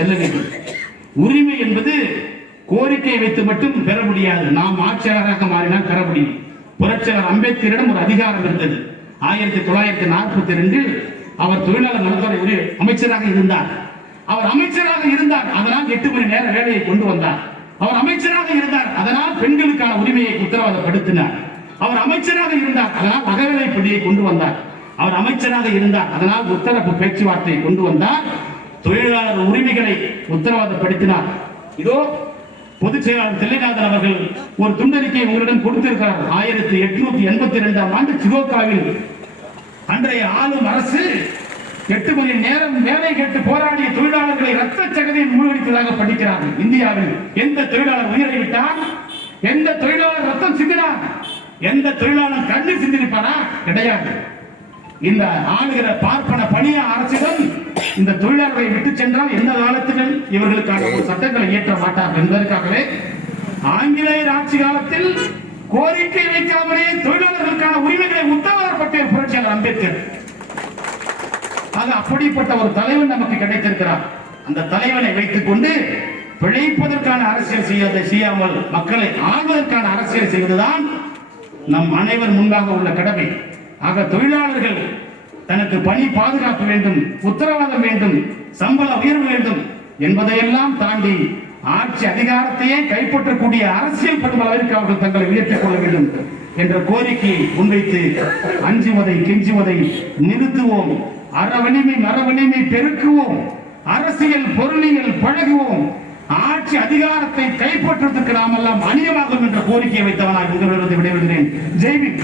செல்ல வேண்டும். உரிமை என்பது கோரிக்கை வைத்து மட்டும் பெற முடியாது. நாம் ஆட்சியாளராக மாறினால் பெற முடியும். புரட்சியாளர் அம்பேத்கரிடம் ஒரு அதிகாரம் இருந்தது. 1942 அவர் தொழிலாளர் நலத்துறை அமைச்சராக இருந்தார். அதனால் 8 மணி நேர வேலையை கொண்டு வந்தார். அவர் அமைச்சராக இருந்தார், அதனால் பெண்களுக்கான உரிமையை உத்தரவாதப்படுத்தினார். அவர் அமைச்சராக இருந்தார், அதனால் அகவிலை பணியை கொண்டு வந்தார். அவர் அமைச்சராக இருந்தார், அதனால் உத்தரப்பு பேச்சுவார்த்தையை கொண்டு வந்தார். தொழிலாளர் உரிமைகளை உத்தரவாதப்படுத்தினார். இதோ பொதுச் செயலாளர் தில்லைநாதன் அவர்கள் ஒரு துண்டறிக்கை உங்களிடம் கொடுத்திருக்கிறார். 1882 ஆண்டு சிகோகாவில் அன்றைய ஆளும் அரசு 8 மணி நேரம் வேலை கேட்டு போராடிய தொழிலாளர்களை ரத்த சகதியில் மூழ்கடித்ததாக படிக்கிறார்கள். இந்தியாவில் எந்த தொழிலாளர் உயிரிழந்தார்? எந்த தொழிலாளர் ரத்தம் சிந்தினார்? எந்த தொழிலாளர் கண்ணீர் சிந்திருப்பாரா? கிடையாது. இந்த ஆளுகிற பார்ப்பன பணிய அரசிடம் இந்த தொழிலாளர்களை விட்டு சென்றால் எந்த காலத்திலும் இவர்களுக்கான ஒரு சட்டங்களை இயற்ற மாட்டார்கள் என்பதற்காகவே ஆங்கிலேயர் ஆட்சி காலத்தில் கோரிக்கை வைக்காமலே தொழிலாளர்களுக்கான உரிமைகளை உத்தரவாதப்பட்ட புரட்சியாளர் அம்பேத்கர். அப்படிப்பட்ட ஒரு தலைவன் நமக்கு கிடைத்திருக்கிறார். அந்த தலைவனை வைத்துக் கொண்டு பிழைப்பதற்கான அரசியல் செய்யாமல் மக்களை ஆள்வதற்கான அரசியல் செய்வதுதான் நம் அனைவர் முன்பாக உள்ள கடமை. ஆக தொழிலாளர்கள் தனக்கு பணி பாதுகாப்பு வேண்டும், உத்தரவாதம் வேண்டும், சம்பள உயர்வு வேண்டும் என்பதையெல்லாம் தாண்டி ஆட்சி அதிகாரத்தையே கைப்பற்றக்கூடிய அரசியல் பண்பளவிற்கு அவர்கள் தங்களை உயர்த்திக் கொள்ள வேண்டும் என்ற கோரிக்கையை முன்வைத்து அஞ்சுவதை கெஞ்சுவதை நிறுத்துவோம். அறவலிமை மரவலிமை பெருக்குவோம். அரசியல் பொருளியல் பழகுவோம். ஆட்சி அதிகாரத்தை கைப்பற்றுவதற்கு நாம் எல்லாம் அணியமாகும் என்ற கோரிக்கையை வைத்தவனாக உங்களிடம் விடைபெறுகிறேன். ஜெய்பீம்.